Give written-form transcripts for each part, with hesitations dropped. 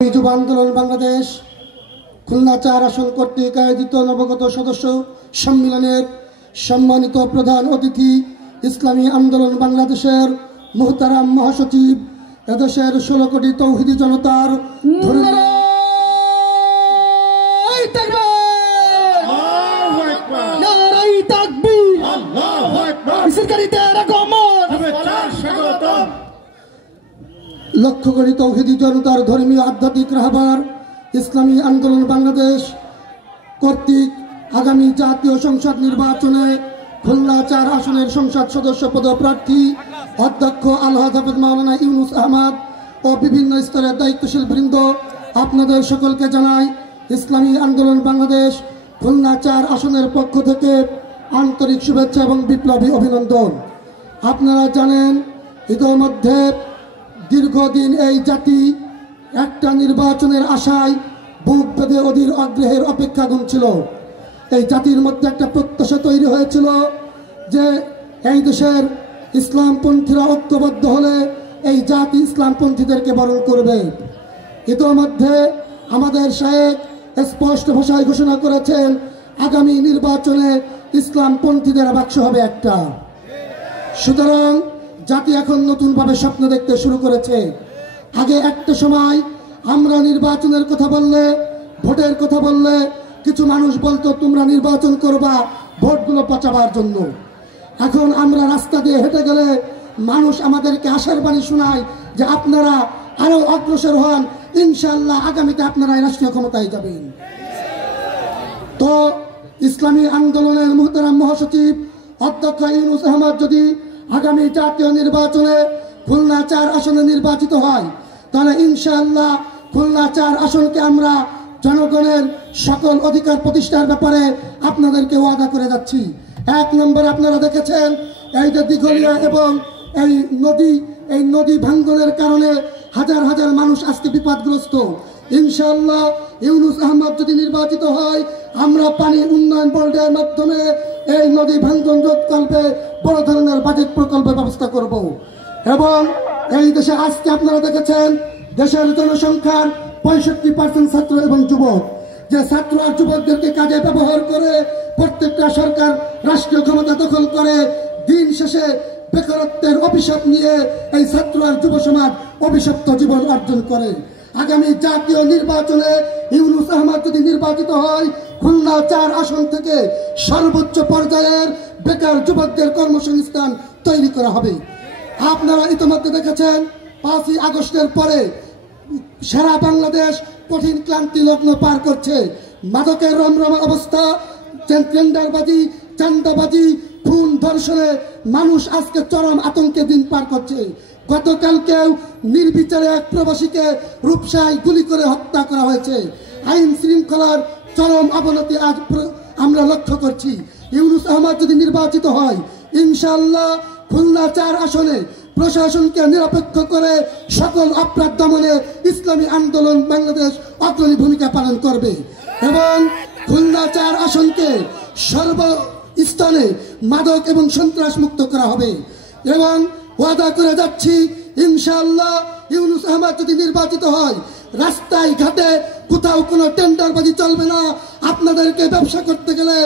যুব আন্দোলন বাংলাদেশ খুলনা ৪ আসন কর্তৃক আয়োজিত নবগত সদস্য সম্মেলনের সম্মানিত প্রধান অতিথি ইসলামী আন্দোলন বাংলাদেশের মুহতারাম মহাসচিব এদেশের ১৬ কোটি তৌহিদি জনতার লক্ষ কোটি তৌহিদি জনতার ধর্মীয় আধ্যাত্মিক রাহবার ইসলামী আন্দোলন বাংলাদেশ কর্তৃক আগামী জাতীয় সংসদ নির্বাচনে খুলনা ৪ আসনের সংসদ সদস্য পদপ্রার্থী অধ্যক্ষ আলহাজ হাফেজ মাওলানা ইউনুস আহমদ ও বিভিন্ন স্তরের দায়িত্বশীল বৃন্দ আপনাদের সকলকে জানাই ইসলামী আন্দোলন বাংলাদেশ খুলনা ৪ আসনের পক্ষ থেকে আন্তরিক শুভেচ্ছা এবং বিপ্লবী অভিনন্দন। আপনারা জানেন ইতোমধ্যে দীর্ঘদিন এই জাতি একটা নির্বাচনের আশায় বুক বেঁধে অধীর আগ্রহের অপেক্ষা গুনছিল। এই জাতির মধ্যে একটা প্রত্যাশা তৈরি হয়েছিল যে এই দেশের ইসলামপন্থীরা ঐক্যবদ্ধ হলে এই জাতি ইসলামপন্থীদেরকে বরণ করবে। ইতোমধ্যে আমাদের শায়েখ স্পষ্ট ভাষায় ঘোষণা করেছেন আগামী নির্বাচনে ইসলামপন্থীদের বাক্স হবে একটা। সুতরাং জাতি এখন নতুনভাবে স্বপ্ন দেখতে শুরু করেছে। আগে একটা সময় আমরা নির্বাচনের কথা বললে, ভোটের কথা বললে কিছু মানুষ বলতো তোমরা নির্বাচন করবা ভোটগুলো পাচাবার জন্য। এখন আমরা রাস্তা দিয়ে হেঁটে গেলে মানুষ আমাদেরকে আশার বাণী শোনায় যে আপনারা আরো অগ্রসর হন, ইনশাআল্লাহ আগামীতে আপনারা রাষ্ট্রীয় ক্ষমতায় যাবেন। তো ইসলামী আন্দোলনের মুহতারাম মহাসচিব অধ্যক্ষ ইউনুস আহমদ যদি আগামী জাতীয় নির্বাচনে খুলনা ৪ আসনে নির্বাচিত হয় তাহলে ইনশাআল্লাহ খুলনা ৪ আসনকে আমরা জনগণের সকল অধিকার প্রতিষ্ঠার ব্যাপারে আপনাদেরকে ওয়াদা করে যাচ্ছি। ১ নম্বরে আপনারা দেখেছেন এই যে দিঘলিয়া এবং এই নদী ভাঙ্গনের কারণে হাজার হাজার মানুষ আজকে বিপদগ্রস্ত। ইনশাআল্লাহ ইউনুস আহমদ যদি নির্বাচিত হয় আমরা পানি উন্নয়ন বোর্ডের মাধ্যমে এই নদী ভাঙ্গন রোধকল্পে বড় ধরনের বাজেট প্রকল্পের ব্যবস্থা করব। এবং এই দেশে আজকে আপনারা দেখেছেন দেশের জনসংখ্যার ৬৫% ছাত্র এবং যুবক। যে ছাত্র আর যুবকদেরকে কাজে ব্যবহার করে প্রত্যেকটা সরকার রাষ্ট্রীয় ক্ষমতা দখল করে দিন শেষে বেকারত্বের অভিশাপ নিয়ে এই ছাত্র আর যুব সমাজ অভিশপ্ত জীবন অর্জন করে। আগামী জাতীয় নির্বাচনে ইউনুস আহমদ যদি নির্বাচিত হয় খুলনা ৪ আসন থেকে সর্বোচ্চ পর্যায়ের বেকার যুবকদের কর্মসংস্থান তৈরি করা হবে। আপনারা ইতিমধ্যে দেখেছেন ৫ই আগস্টের পরে সারা বাংলাদেশ কঠিন ক্লান্তি লগ্ন পার করছে। মাদকের রমরমা অবস্থা, টেন্ডারবাজি, চাঁদাবাজি, খুন ধর্ষণে মানুষ আজকে চরম আতঙ্কে দিন পার করছে। গতকালকেও নির্বিচারে এক প্রবাসীকে রূপসায় গুলি করে হত্যা করা হয়েছে। আইন শৃঙ্খলার চরম অবনতি আজ আমরা লক্ষ্য করছি। ইউনুস আহমদ যদি নির্বাচিত হয় ইনশাআল্লাহ খুলনা ৪ আসনে প্রশাসনকে নিরপেক্ষ করে সকল অপরাধ দমনে ইসলামী আন্দোলন বাংলাদেশ অগ্রণী ভূমিকা পালন করবে এবং খুলনা ৪ আসনকে সর্বস্থানে মাদক এবং সন্ত্রাস মুক্ত করা হবে। এবং ওয়াদা করে যাচ্ছি ইনশাআল্লাহ ইউনুস আহমদ যদি নির্বাচিত হয় রাস্তায় ঘাটে কোথাও কোনো টেন্ডারবাজি চলবে না। আপনাদেরকে ব্যবসা করতে গেলে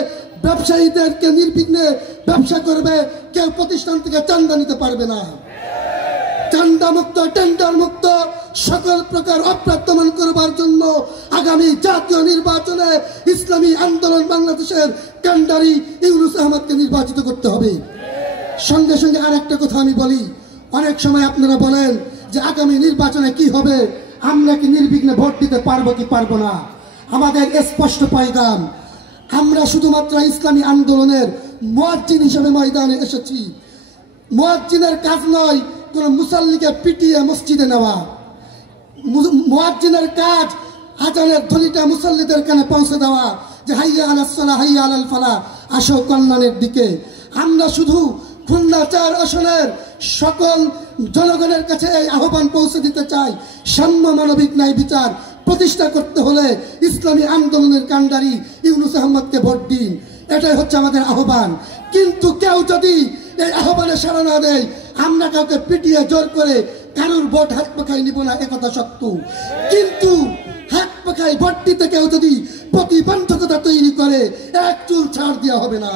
ব্যবসায়ীদেরকে নির্বিঘ্নে ব্যবসা করবে, কেউ প্রতিষ্ঠান থেকে চাঁদা নিতে পারবে না। চাঁদা মুক্ত, টেন্ডার মুক্ত সকল প্রকার অপরাধ দমন করবার জন্য আগামী জাতীয় নির্বাচনে ইসলামী আন্দোলন বাংলাদেশের কান্ডারি ইউনুস আহমদকে নির্বাচিত করতে হবে। সঙ্গে সঙ্গে আর একটা কথা আমি বলি, অনেক সময় আপনারা বলেন যে আগামী নির্বাচনে কি হবে, আমরা কি নির্বিঘ্নে ভোট দিতে পারবো কি পারবো না। আমাদের স্পষ্ট পয়গাম, আমরা শুধুমাত্র ইসলামী আন্দোলনের মুয়াজ্জিন হিসেবে ময়দানে এসেছি। মুয়াজ্জিনের কাজ নয় কোন মুসাল্লিকে পিটিয়ে মসজিদে নেওয়া। মুয়াজ্জিনের কাজ আজানের ধ্বনিটা মুসাল্লিদের কানে পৌঁছে দেওয়া যে হাইয়া আলাস সালাহ হাইয়া আলাল ফালাহ, আসো কল্যাণের দিকে। আমরা শুধু খুলনা ৪ আসনের সকল জনগণের কাছে এই আহ্বান পৌঁছে দিতে চাই, সাম্য মানবিক ন্যায় বিচার প্রতিষ্ঠা করতে হলে ইসলামী আন্দোলনের কান্ডারি ইউনুস আহমদকে ভোট দিন, এটাই হচ্ছে আমাদের আহ্বান। কিন্তু কেউ যদি এই আহ্বানে সাড়া না দেয় আমরা কাউকে পিটিয়ে জোর করে কারোর ভোট হাত পাখায় নিব না, একথা সত্য। কিন্তু পাখায় ভর্তিতে কেউ যদি প্রতিবন্ধকতা তৈরি করে এক চুল ছাড় দেওয়া হবে না।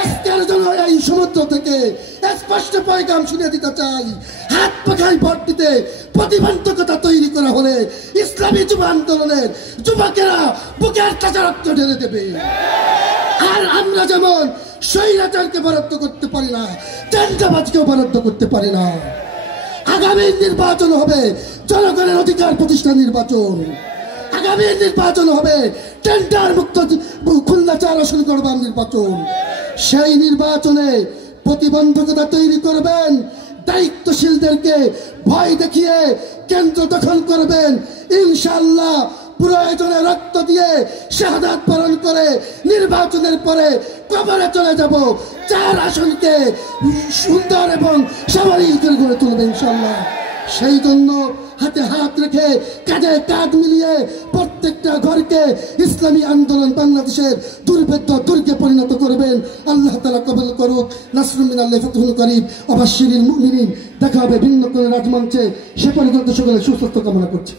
আজকের জন্য এই সমুদ্র থেকে স্পষ্ট পয়গাম শুনে দিতে চাই, হাত পাখায় ভর্তিতে প্রতিবন্ধকতা তৈরি করা হলে ইসলামী যুব আন্দোলনের যুবকেরা বুকের তাজা রক্ত ঢেলে দেবে। আর আমরা যেমন স্বৈরাচারকে বরাদ্দ করতে পারি না, চাঁদাবাজকেও বরাদ্দ করতে পারি না। আগামী নির্বাচন হবে জনগণের অধিকার প্রতিষ্ঠা নির্বাচন। আগামী নির্বাচন হবে টেন্ডার মুক্ত খুলনা 4 আসন করবার নির্বাচন। সেই নির্বাচনে প্রতিবন্ধকতা তৈরি করবেন, দায়িত্বশীলদেরকে ভয় দেখিয়ে কেন্দ্র দখল করবেন। ইনশাআল্লাহ প্রয়োজনে রক্ত দিয়ে শাহাদাত বরণ করে নির্বাচনের পরে কবরে চলে যাব। 4 আসনকে সুন্দর এবং সামরিক করে গড়ে তুলবে ইনশাআল্লাহ। সেই জন্য হাতে হাত রেখে কাঁধে কাঁধ মিলিয়ে প্রত্যেকটা ঘরকে ইসলামী আন্দোলন বাংলাদেশের দুর্ভেদ্য দুর্গে পরিণত করবেন। আল্লাহ তাআলা কবুল করুক। নাসরুম মিনাল্লাহি ফাতহুল করিম ওয়া বাশশিরিল মুমিনিন। দেখা হবে ভিন্ন কোনো রাজমঞ্চে। সে পর্যন্ত সকলের সুস্বাস্থ্য কামনা করছি।